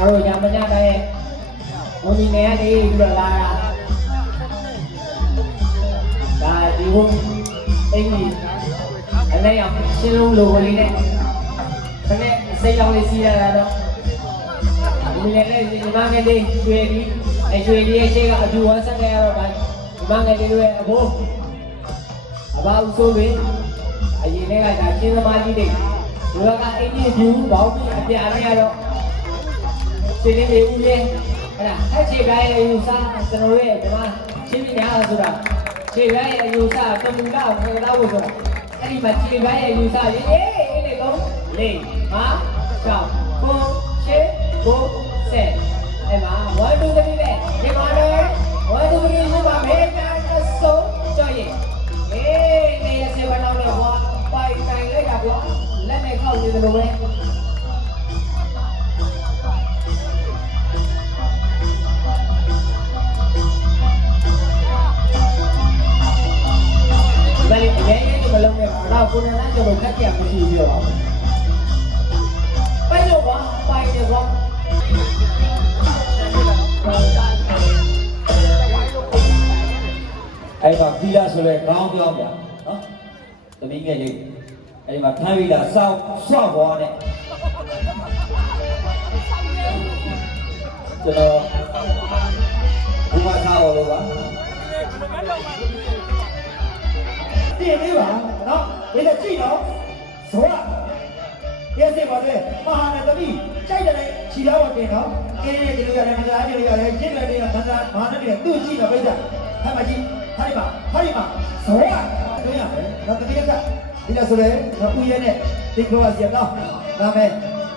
အားတို့ညာမညတိုင်းရဲ့ဘုံဒီနေရနေပြီးတော့လာတာဒါဒီဘုံအင်းကြီးအနေအောင်ရှင်းလုံးလိုလေးနဲ့ခနဲ့စိတ်ရောက်လေးစီးရတာတော့ဒီလည်းလည်းဒီမငယ်လေးကျွေးပြီးအကျွေးလေးရဲ့ရှေ့ကအကျူဝမ်းဆက်ခဲ့ရတော့ဒါဒီမငယ်လေးတွေအဖို့အဘာဦးဆိုးပြီးအရင်ကဒါရှင်းသမားကြီးတွေဒီဘက်ကအင်းကြီးဘူးဘောင်းပြီးအပြာနဲ့ကတော့ စီလေးလေးဦးလေးအဲ့ဒါအချေကိုင်းရဲ့ယူဆကျွန်တော်ရဲ့ဒီမှာရှင်းပြနေတာဆိုတာခြေကိုင်းရဲ့ယူဆတမူလာခေတာဖို့ဆိုတာအဲ့ဒီမှာခြေကိုင်းရဲ့ယူဆလေးအေးအေးလေးလုံးလေးဟာရှောင်းကိုရှေကိုဆက်အဲ့မှာ1 2 3ပဲဒီမှာတော့1 2 3ဒီမှာမေးတာဆိုကြော်ရင်အေးနေရစေဝနောက်တော့ဘာပိုင်ဆိုင်လိုက်တာကွာလက်နဲ့ခောက်နေတယ်လို့ပဲ ကိုယ်နဲ့ကျွန်တော်ခက်ကြမရှိပြီးတော့ပိုက်တော့ဘာပိုက်တယ်ကွာအဲ့မှာဖီလာဆိုလဲခေါင်းပြောင်းပြနော်သမီးငယ်လေးအဲ့ဒီမှာဖမ်းပြီးလာစောက်ဆွဘွားနဲ့ကျွန်တော်ဘုရားသားတော်လို့ပါ တည်လေးပါနော်ဒီလက်ကြည့်တော့ဇောရပြည့်စင်ပါလေမဟာနသမီးကြိုက်တယ်ခြီတော့တင်တော့ကင်းရဲ့ဒီလိုရတယ်မလားဒီလိုရတယ်ရှင်းတယ်တွေကသန္တာမဟာနတဲ့သူ့ကြည့်တော့ပြိတ္တာဟဲ့မကြီးဟာဒီမှာဟာဒီမှာဇောရတွေ့ရမယ်တော့တတိယကဒီလိုဆိုလေတော့ဦးရဲနဲ့ဒီကောစီတော့ဒါမဲ့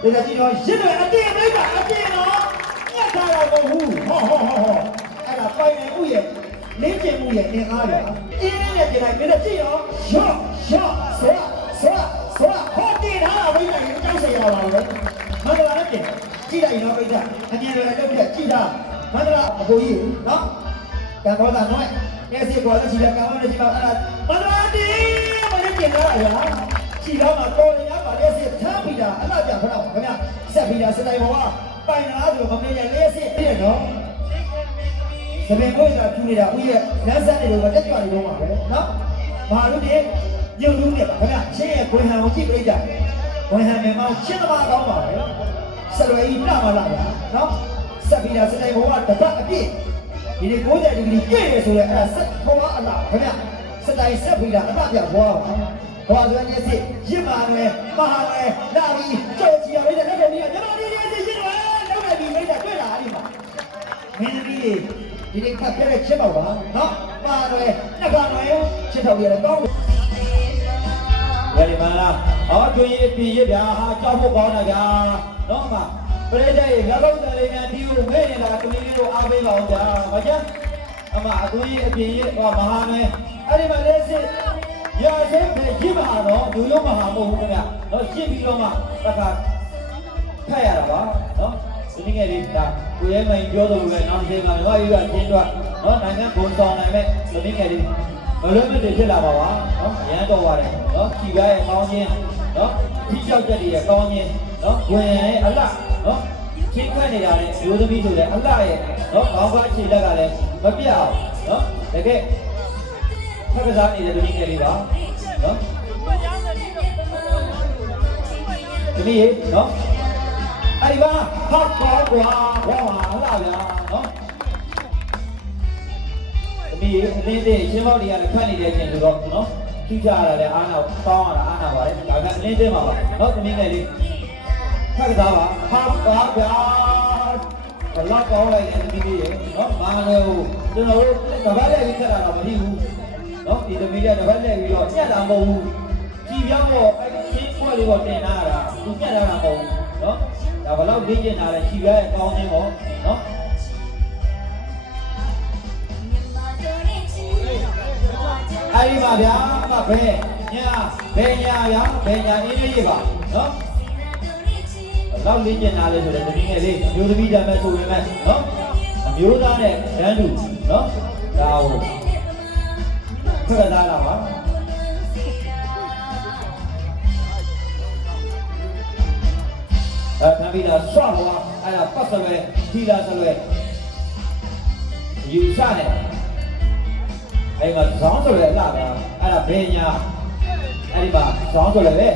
ဒီလက်ကြည့်တော့ရှင်းတယ်အတင်းပြိတ္တာအတင်းတော့ညက်ထားတော့မဟုတ်ဘူးဟောဟောဟောဟောအဲ့ဒါပိုင်နေဦးရဲ့လင်းကျင်မှုရဲ့အင်အားတွေအင်းနဲ့ ပြင်လိုက်မင်းတို့ကြည့်ရောရော့ရော့ဆရာဆရာဆရာဟောတင်ထားတာဝိညာဉ်ကိုတောက်ဆက်ရပါလို့မန္တလာနဲ့ပြင်ကြည့်လိုက်တော့ပြိတ္တာအမြင်တွေတက်ပြီးကြည့်တာမန္တလာအကိုကြီးနော်ကံကောတာနော်ကဲစီကောလည်းကြည့်ရကောင်းတယ်ကြည့်ပါအဲ့ဒါမန္တလာဒီမနေ့ပြင်လာရလားကြည့်တော့မှတော်ရရပါလေစီထားပြီးတာအဲ့ဒါကြခတော့ခင်ဗျဆက်ပြီးတာစတိုင်ဘောကပိုင်လားဆိုမမေ့ရလေးစီပြည့်နော်သ ပင်ကိုယ်ကကျူနေတာဦးရဲ့လမ်းဆက်နေလို့တက်ကြွနေတော့မှာပဲနော်ဘာလို့ဒီညုံလူနေပါခင်ဗျရှင်းရဲ့ခွင်ဟန်ကိုကြည့်ပြကြခွင်ဟန်မြန်မာရှင်းသမားကောင်းပါပဲဆက်လွယ်ကြီးနှမလာဗျာနော်ဆက်ပြီးတာစတိုင်ဘောကတပတ်အပြည့်ဒီဒီ90ဒီဂရီပြည့်ရဆိုရဲအဲ့ဒါဆက်ဘောကအလားခင်ဗျစတိုင်ဆက်ပြီးတာအမပြဘောဘာသွန်းနေစစ်ရစ်ပါမယ်မဟာမယ်လာပြီးကြောက်ကြည့်ရမယ်တဲ့လက်ကနေညီမလေးလေးစစ်ရစ်တယ်လောက်နေပြီမိတ်ကတွေ့လာအဲ့ဒီမှာမင်းသမီးတွေ ဒီနေ့ခက်ခဲတဲ့ချစ်ပါပါနော်ပါတော့နှစ်ခါတော့ချစ်တော်ရတယ်ကောင်းတယ်ရည်ပါလားအော်ကျွေးရပြည့်ရဗျာဟာကြောက်ဖို့ကောင်းတာဗျာနော်မပရိသတ်ရေလောက်တယ်လေးများဒီကိုမဲနေတာကလေးလေးတို့အားပေးပါအောင်ဗျာမကျအမအကူကြီးအပြည့်ရဟောမဟာမဲအဲ့ဒီမှာလေးစစ်ရာစင်းပဲရစ်ပါတော့လူရုံးမဟာမဟုတ်ဘူးခင်ဗျနော်ရှင်းပြီးတော့မှတစ်ခါဖတ်ရတာပါနော် ဒီနေ့ကလေးဒါကိုရဲမိုင်ပြောတယ်လို့လည်းနောက်တစ်ချိန်မှာဘာကြီးကကျင်းတော့နော်နိုင်ငံဘုံဆောင်နိုင်မဲ့ဒီနေ့ကလေးဘလုံးမတည်ဖြစ်လာပါပါနော်ရမ်းတော့ပါတယ်နော်ကြည်ပြရဲ့ကောင်းခြင်းနော်ထိချောက်ချက်တွေရဲ့ကောင်းခြင်းနော်ဝင်ရဲ့အလနော်ချင်းခွဲနေတာနဲ့မျိုးသမီးဆိုတဲ့အလရဲ့နော်ခေါင်းကားခြေလက်ကလည်းမပြတ်အောင်နော်တကယ်ဖက်ကစားနေတဲ့ဒီနေ့ကလေးပါနော်ဒီနေ့နော် အဲ့ဒီပါဟောက်ကောကွာဟောဟာလာဗျာနော်ဒီအင်းသေးရှင်းပေါက်တွေကလည်းဖတ်နေတဲ့အချိန်ဆိုတော့နော်ကြည့်ကြရတာလည်းအားနာတောင်းရတာအားနာပါတယ်ဒါကအင်းသေးမှာပါနော်သမီးငယ်လေးဖက်ကစားပါဟောက်ကောဗျာဘလောက်ကောင်းလိုက်တဲ့သမီးလေးရေနော်မာလည်းဟိုကျွန်တော်တို့တပတ်လည်းကြီးခက်တာတော့မဖြစ်ဘူးနော်ဒီသမီးလေးတပတ်လည်းပြီးတော့ညက်တာမဟုတ်ဘူးကြည်ပြောင်းတော့အဲ့ဒီရှင်းပွဲလေးကိုတင်လာတာသူညက်တာမဟုတ်ဘူး နော်ဒါဘလောက်လေ့ကျင့်တာလဲကြည်ပြရဲ့ကောင်းခြင်းပေါ့နော်အဲ့ဒီပါဗျာမဘဲညာဘဲညာဗျာဘဲညာအင်းလေးပါနော်တော့လေးကျင်လာလဲဆိုတဲ့တမီးငယ်လေးမျိုးသမီးတမ်းမဲ့ဆိုပေမဲ့နော်အမျိုးသားနဲ့ရန်သူနော်ဒါဟုတ်ဖက်သားလာပါ အဲတပိတာဆွာဘွားအဲ့ဒါပတ်စလွဲထီလာစလွဲယူစနဲ့အဲ့မှာဇောင်းဆိုလဲလာတာအဲ့ဒါဘေညာအဲ့ဒီမှာဇောင်းဆိုလဲပဲ